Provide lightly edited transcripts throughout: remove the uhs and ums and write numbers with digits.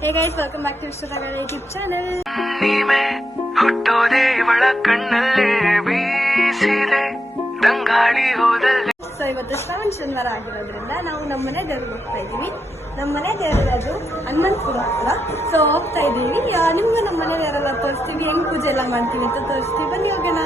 Hey guys, welcome back to Instagram YouTube channel. ನೀಮೆ ಹುಟ್ಟೋದೆ ಇವಳ ಕಣ್ಣಲ್ಲೇ ಬೀಸಿದೆ ತಂಗಾಳಿ ಹೋದಲ್ಲೇ. ಸೊ ಇವತ್ತು ಶ್ರಾವಣ ಶನಿವಾರ ಆಗಿರೋದ್ರಿಂದ ನಾವು ನಮ್ಮನೆ ದೇವ್ರಿಗೆ ಹೋಗ್ತಾ ಇದೀವಿ. ನಮ್ಮನೆ ದೇವರದು ಹನುಮಂತಪುರ ಹತ್ರ. ಸೊ ಹೋಗ್ತಾ ಇದೀವಿ. ನಿಮ್ಗೆ ನಮ್ಮನೆ ದೇವರೆಲ್ಲ ತೋರಿಸ್ತೀವಿ, ಹೆಂಗ್ ಪೂಜೆ ಎಲ್ಲ ಮಾಡ್ತೀವಿ ಅಂತ ತೋರಿಸ್ತೀವಿ. ಬನ್ನಿ ಹೋಗೋಣ.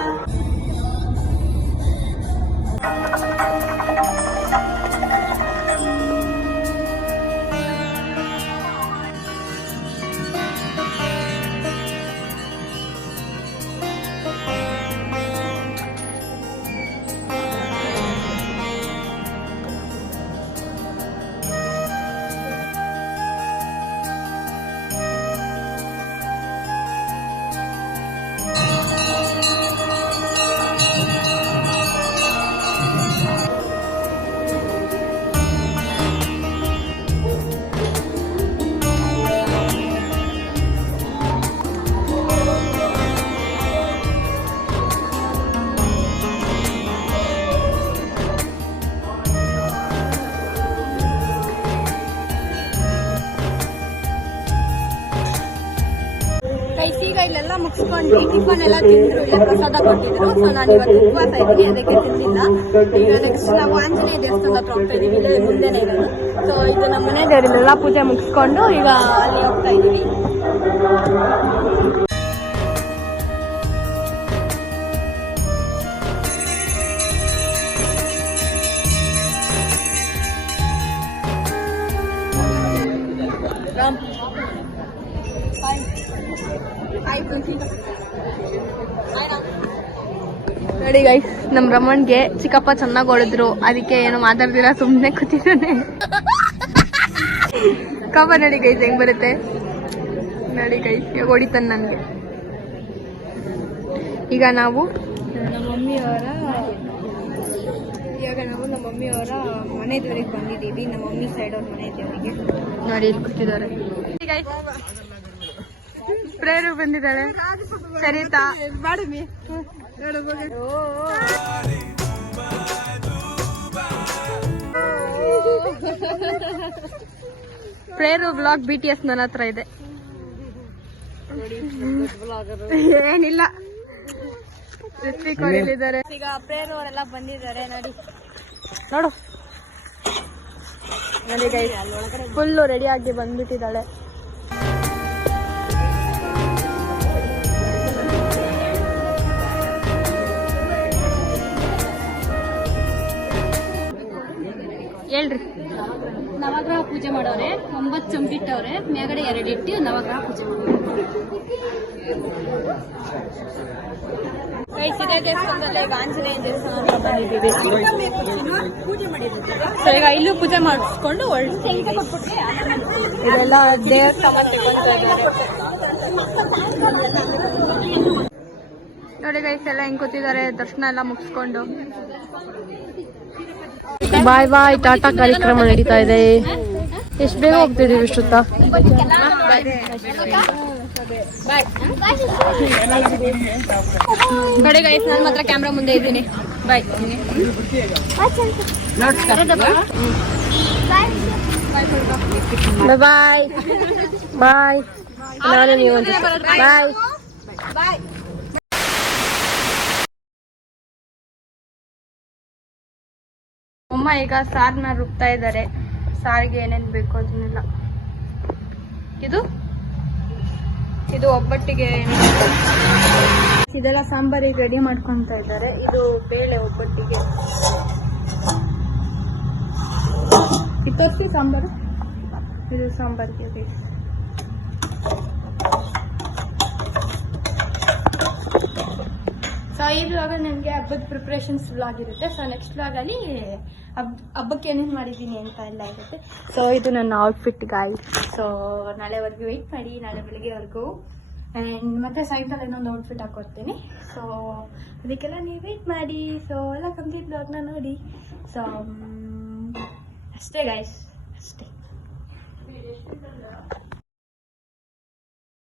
ಈಗ ಇಲ್ಲೆಲ್ಲ ಮುಗಿಸ್ಕೊಂಡು ಟಿಫನ್ ಎಲ್ಲ ತಿಂದ್ರು, ಇಲ್ಲ ಪ್ರಸಾದ ಕೊಟ್ಟಿದ್ರು. ಸೊ ನಾನು ಇವತ್ತು ಉಪವಾಸ ಇದ್ದೀನಿ, ಅದಕ್ಕೆ ತಿಂದಿಲ್ಲ. ಈಗ ನೆಕ್ಸ್ಟ್ ನಾವು ಆಂಜನೇಯ ದೇವಸ್ಥಾನ ಹತ್ರ ಹೋಗ್ತಾ ಇದೀವಿ, ಇಲ್ಲೇ ಮುಂದೆನೇ ಇರೋದು. ಸೊ ಇದು ನಮ್ಮ ಮನೆ ದೇವರಿಗೆಲ್ಲ ಪೂಜೆ ಮುಗಿಸ್ಕೊಂಡು ಈಗ ಅಲ್ಲಿ ಹೋಗ್ತಾ ಇದೀವಿ. ನೋಡಿ ಗೈಸ್, ನಮ್ ರಮಣ್ಗೆ ಚಿಕ್ಕಪ್ಪ ಚೆನ್ನಾಗಿ ಹೊಡೆದ್ರು, ಅದಕ್ಕೆ ಏನು ಮಾತಾಡ್ದಿರ ಸುಮ್ನೆ ಕೂತಿದ್ದಾನೆ. ಕಪ್ಪ ನೋಡಿ ಗೈಸ್ ಹೆಂಗ್ ಬರುತ್ತೆ ನೋಡಿ ಗೈಸ್, ಹೊಡಿತಾನೆ ನನ್ಗೆ. ಈಗ ನಾವು ನಮ್ಮ ಮಮ್ಮಿಯವರ ಮನೆ ದೇವರಿಗೆ ಬಂದಿದ್ದೀವಿ. ನಮ್ಮ ಮಮ್ಮಿ ಸೈಡ್ ಅವ್ರ ಮನೆ ದೇವರಿಗೆ ನೋಡಿ ಇಲ್ಲಿ ಕೂತಿದ್ದಾರೆ. ಪ್ರೇರು ಬಂದಿದ್ದಾಳೆ, ಸರಿತಾ ಮಾಡಮಿ. ಪ್ರೇರು ಬ್ಲಾಗ್ BTS ನನ್ನ ಹತ್ರ ಇದೆ. ಏನಿಲ್ಲ, ರಿತ್ವಿಕ್ ಅವರಿದ್ದಾರೆ. ಈಗ ಪ್ರೇರು ಅವರೆಲ್ಲ ಬಂದಿದ್ದಾರೆ ನೋಡಿ. ನೋಡು ನೋಡಿ ಗೈಸ್, ಫುಲ್ಲು ರೆಡಿ ಆಗಿ ಬಂದ್ಬಿಟ್ಟಿದ್ದಾಳೆ. ಹೇಳ್ರಿ. ನವಗ್ರಹ ಪೂಜೆ ಮಾಡೋರೆ, 9 ಚಂಪಿಟ್ಟವ್ರೆ, ಮೇಗಡೆ 2 ಇಟ್ಟು ನವಗ್ರಹ ಪೂಜೆ ಮಾಡೋರೆ. ಇದೇ ದೇವಸ್ಥಾನದಲ್ಲಿ ಈಗ ಆಂಜನೇಯ ದೇವಸ್ಥಾನ ಹತ್ರ ಬಂದಿದ್ದೀವಿ. ಸೊ ಈಗ ಇಲ್ಲೂ ಪೂಜೆ ಮಾಡಿಸ್ಕೊಂಡು ಇದೆಲ್ಲ ದೇವಸ್ಥಾನ ನೋಡಿ ಗೈಸ್, ಎಲ್ಲ ಹೆಂಗ್ ಕೂತಿದ್ದಾರೆ ದರ್ಶನ ಎಲ್ಲ ಮುಗಿಸ್ಕೊಂಡು. ಬಾಯ್ ಬಾಯ್ ಟಾಟಾ ಕಾರ್ಯಕ್ರಮ ನಡೀತಾ ಇದೆ. ಎಷ್ಟು ಬೇಗ ಹೋಗ್ತಿದೀವಿ ಇಷ್ಟೊತ್ತ. ನೋಡಿ ಗೈಸ್, ನಾನು ಮಾತ್ರ ಕ್ಯಾಮ್ರಾ ಮುಂದೆ ಇದ್ದೀನಿ. ಬಾಯ್ ಬಾಯ್ ಬಾಯ್. ನಾನು ನೀವು ಬಾಯ್ ಬಾಯ್. ಅಮ್ಮ ಈಗ ಸಾರ್ನ ರುಬ್ತಾ ಇದ್ದಾರೆ. ಸಾರಿಗೆ ಏನೇನು ಬೇಕು ಅದನ್ನೆಲ್ಲ. ಇದು ಒಬ್ಬಟ್ಟಿಗೆ ಇದೆಲ್ಲ ಸಾಂಬಾರಿಗೆ ರೆಡಿ ಮಾಡ್ಕೊಂತ ಇದ್ದಾರೆ. ಇದು ಬೇಳೆ ಒಬ್ಬಟ್ಟಿಗೆ. ಇತ್ತೊತ್ತಿ ಸಾಂಬಾರು, ಇದು ಸಾಂಬಾರಿಗೆ ಬೇಕು. ಸೊ ಈ ವ್ಲಾಗ್ ನನಗೆ ಹಬ್ಬದ ಪ್ರಿಪ್ರೇಷನ್ಸ್ ವ್ಲಾಗ್ ಇರುತ್ತೆ. ಸೊ ನೆಕ್ಸ್ಟ್ ವ್ಲಾಗಲ್ಲಿ ಹಬ್ಬಕ್ಕೆ ಏನೇನು ಮಾಡಿದ್ದೀನಿ ಅಂತ ಎಲ್ಲ ಇರುತ್ತೆ. ಸೊ ಇದು ನನ್ನ ಔಟ್ಫಿಟ್ ಗಾಯ್. ಸೊ ನಾಳೆವರೆಗೂ ವೆಯ್ಟ್ ಮಾಡಿ, ನಾಳೆ ಬೆಳಿಗ್ಗೆವರೆಗೂ. ಆ್ಯಂಡ್ ಮತ್ತೆ ಸಾಯಂಕಾಲ ಇನ್ನೊಂದು ಔಟ್ಫಿಟ್ ಹಾಕೊಡ್ತೀನಿ. ಸೊ ಅದಕ್ಕೆಲ್ಲ ನೀವು ವೆಯ್ಟ್ ಮಾಡಿ. ಸೊ ಎಲ್ಲ ಕಂಪ್ಲೀಟ್ ವ್ಲಾಗ್ನ ನೋಡಿ. ಸೊ ಅಷ್ಟೇ ಗಾಯ್ಸ್, ಅಷ್ಟೇ.